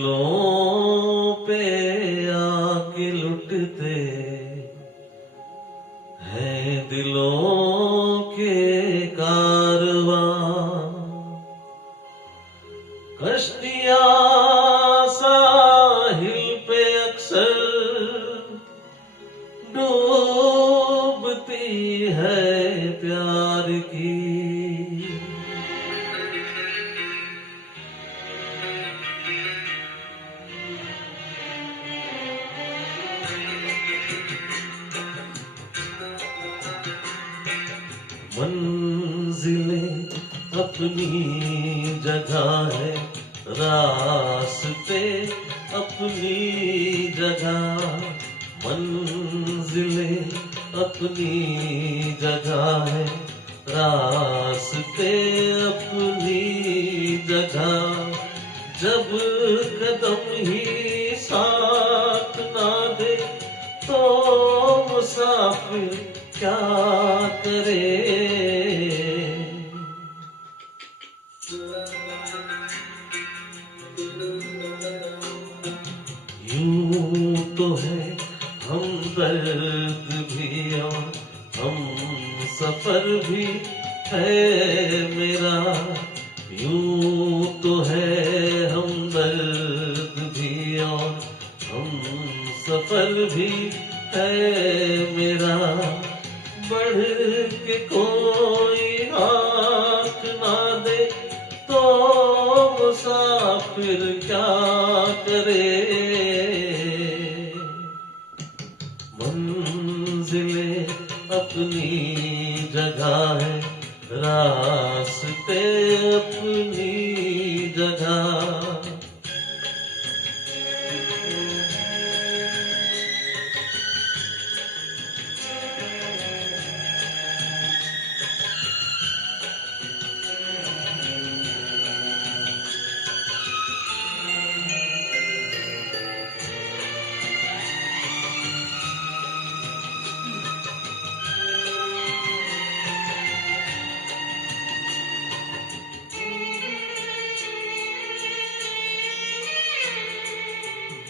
मंजिलों पे आके लुटते हैं दिलों के कारवां, कश्तियां साहिल पे अक्सर डूबती है प्यार की। मंजिलें अपनी जगह है, रास्ते अपनी जगह, मंजिलें अपनी जगह है, रास्ते अपनी जगह। जब कदम ही साथ ना दे तो मुसाफिर क्या करे। यूं तो है हम दर्द भी और हम सफर भी है मेरा, यूं तो है हम दर्द भी और हम सफर भी है मेरा। बढ़ के कोई हाथ ना दे तो मुसाफिर क्या करे। मंजिलें अपनी जगह है, रास्ते अपनी जगह।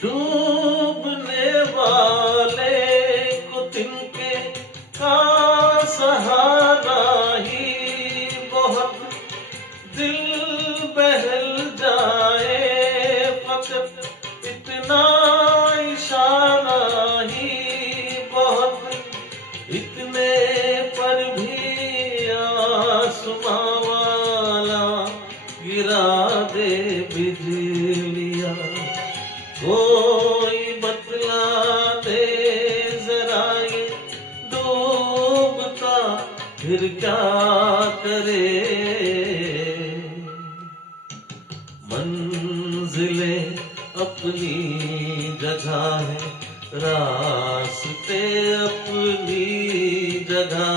डूबने वाले को तिनके का सहारा ही बहुत, दिल बहल जाए फकत इतना इशारा ही बहुत। इतने पर भी आसमां वाला गिरा दे बिजलियां, कोई बतला दे जरा ये डूबता फिर क्या करे। मंजिलें अपनी जगह है, रास्ते अपनी जगह।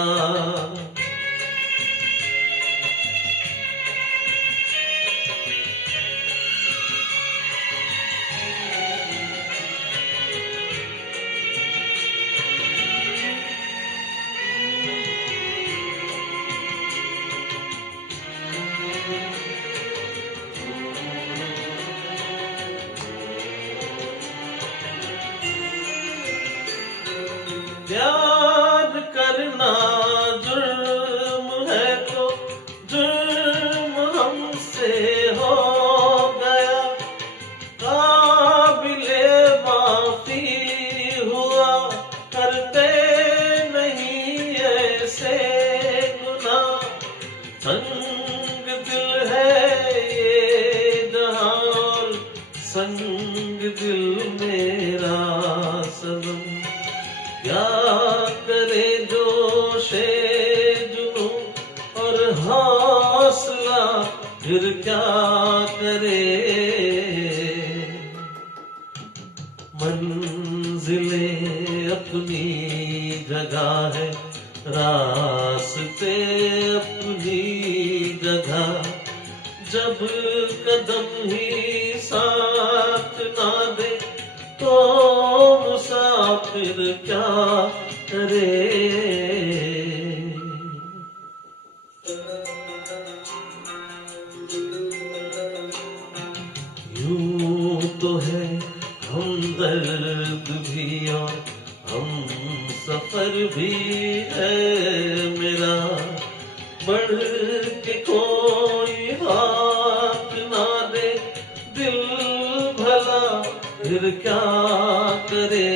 प्यार करना जुर्म है तो जुर्म हमसे हो गया, काबिले माफी हुआ करते नहीं ऐसे गुनाह। संग दिल है ये जहां और संग दिल मेरा सनम, क्या करे जोशे जुनू और हौसला फिर क्या करे। मंजिलें अपनी जगह है, रास्ते अपनी जगह। जब कदम ही साथ ना दे तो मुसाफिर क्या करे। भी और हम सफर भी है मेरा, बढ़ के कोई हाथ ना दे दिल भला फिर क्या करे।